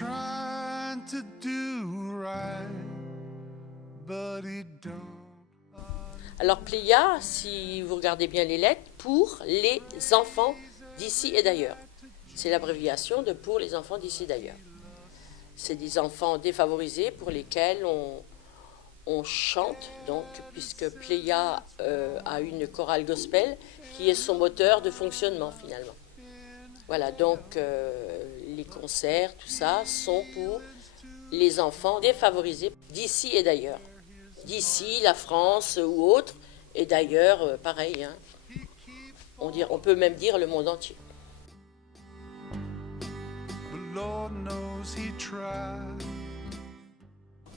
trying to do right, but he don't. Alors Pléia, si vous regardez bien les lettres, pour les enfants d'ici et d'ailleurs. C'est l'abréviation de pour les enfants d'ici et d'ailleurs. C'est des enfants défavorisés pour lesquels on chante, donc, puisque Pléia a une chorale gospel qui est son moteur de fonctionnement finalement. Voilà, donc les concerts, tout ça, sont pour les enfants défavorisés d'ici et d'ailleurs. D'ici, la France ou autre, et d'ailleurs, pareil, hein. On peut même dire le monde entier.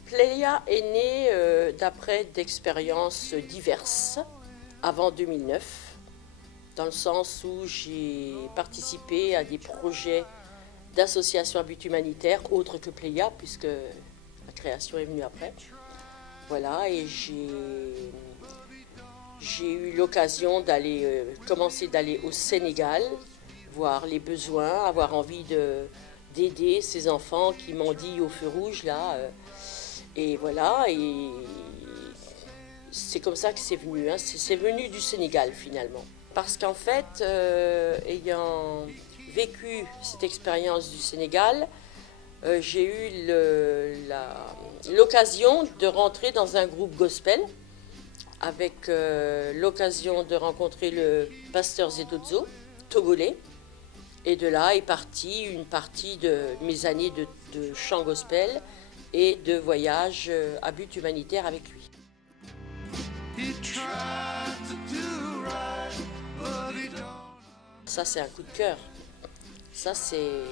Pléia est née d'après d'expériences diverses avant 2009, dans le sens où j'ai participé à des projets d'associations à but humanitaire, autres que Pléia, puisque la création est venue après. Voilà, et j'ai eu l'occasion commencer d'aller au Sénégal, voir les besoins, avoir envie d'aider ces enfants qui mendient au feu rouge, là. Et voilà, et c'est comme ça que c'est venu, hein. C'est venu du Sénégal, finalement. Parce qu'en fait, ayant vécu cette expérience du Sénégal, j'ai eu l'occasion de rentrer dans un groupe gospel avec l'occasion de rencontrer le pasteur Zetodzo, togolais. Et de là est partie une partie de mes années de chant gospel et de voyage à but humanitaire avec lui. Ça, c'est un coup de cœur. Ça, c'est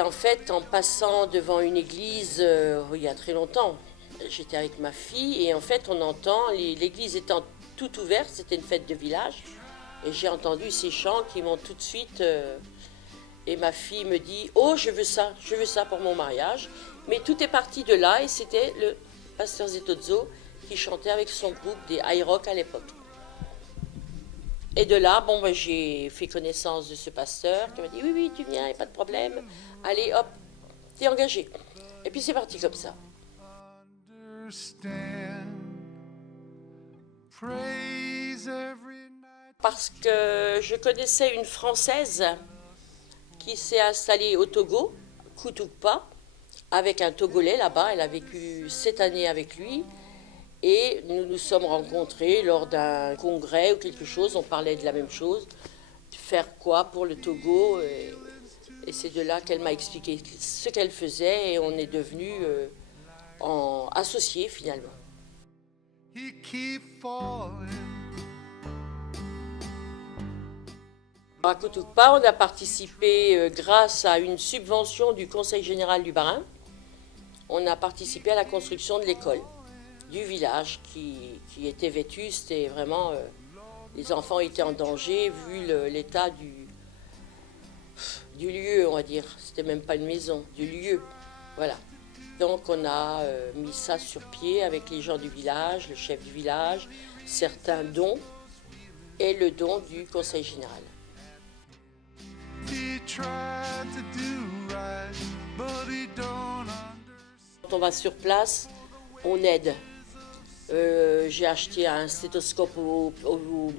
en fait en passant devant une église il y a très longtemps. J'étais avec ma fille et en fait on entend, l'église étant toute ouverte, c'était une fête de village, et j'ai entendu ces chants qui m'ont tout de suite... et ma fille me dit « Oh, je veux ça pour mon mariage ». Mais tout est parti de là et c'était le pasteur Zetodzo qui chantait avec son groupe des high rock à l'époque. Et de là, j'ai fait connaissance de ce pasteur qui m'a dit « Oui, tu viens, il n'y a pas de problème. Allez, hop, t'es engagé ». Et puis c'est parti comme ça. Parce que je connaissais une Française qui s'est installée au Togo, Koutoukpa, avec un Togolais là-bas. Elle a vécu 7 années avec lui. Et nous nous sommes rencontrés lors d'un congrès ou quelque chose, on parlait de la même chose, faire quoi pour le Togo, et c'est de là qu'elle m'a expliqué ce qu'elle faisait et on est devenus associés finalement. À Koutoukpa, on a participé grâce à une subvention du Conseil général du Bas-Rhin, on a participé à la construction de l'école du village qui était vétuste et vraiment les enfants étaient en danger vu l'état du lieu, on va dire. C'était même pas une maison, du lieu. Voilà. Donc on a mis ça sur pied avec les gens du village, le chef du village, certains dons et le don du conseil général. Quand on va sur place, on aide. J'ai acheté un stéthoscope aux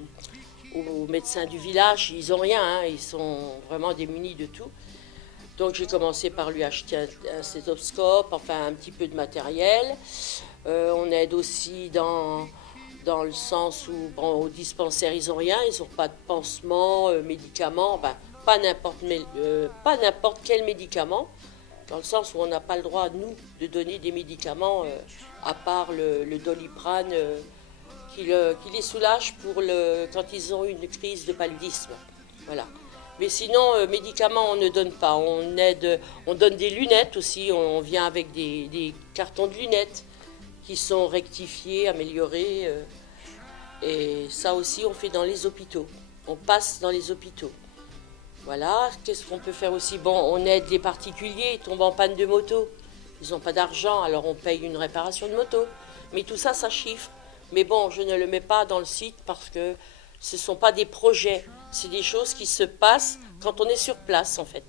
médecins du village. Ils n'ont rien, hein, ils sont vraiment démunis de tout. Donc j'ai commencé par lui acheter un stéthoscope, enfin un petit peu de matériel. On aide aussi dans le sens où au dispensaire ils n'ont rien, ils n'ont pas de pansement, médicaments, pas n'importe quel médicament, dans le sens où on n'a pas le droit, nous, de donner des médicaments, à part le Doliprane, qui les soulage quand ils ont une crise de paludisme. Voilà. Mais sinon, médicaments, on ne donne pas. On donne des lunettes aussi. On vient avec des cartons de lunettes qui sont rectifiés, améliorés. Et ça aussi, on fait dans les hôpitaux. On passe dans les hôpitaux. Voilà. Qu'est-ce qu'on peut faire aussi? On aide les particuliers. Ils tombent en panne de moto. Ils n'ont pas d'argent, alors on paye une réparation de moto. Mais tout ça, ça chiffre. Mais je ne le mets pas dans le site parce que ce ne sont pas des projets. C'est des choses qui se passent quand on est sur place, en fait.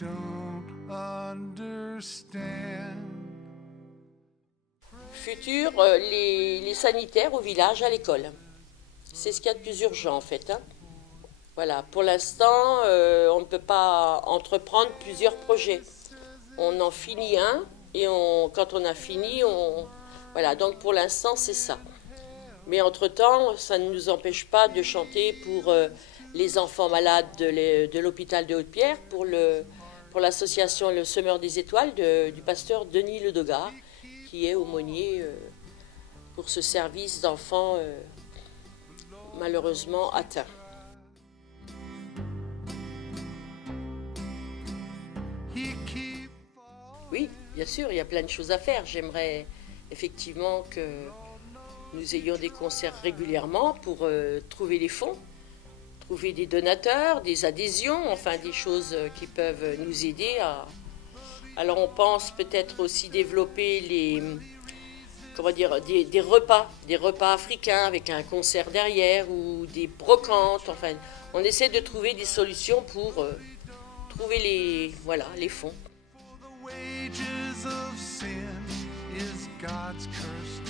don't understand. Futur, les sanitaires au village, à l'école. C'est ce qu'il y a de plus urgent en fait, hein. Voilà, pour l'instant, on ne peut pas entreprendre plusieurs projets. On en finit un et quand on a fini, voilà, donc pour l'instant, c'est ça. Mais entre-temps, ça ne nous empêche pas de chanter pour les enfants malades de l'hôpital de Haute-Pierre, pour l'association Le Semeur des Étoiles du pasteur Denis Ledogard, qui est aumônier pour ce service d'enfants malheureusement atteints. Oui, bien sûr, il y a plein de choses à faire. J'aimerais effectivement que nous ayons des concerts régulièrement pour trouver les fonds, trouver des donateurs, des adhésions, enfin des choses qui peuvent nous aider à... Alors on pense peut-être aussi développer des repas africains avec un concert derrière ou des brocantes. Enfin, on essaie de trouver des solutions pour trouver les fonds. The wages of sin is God's curse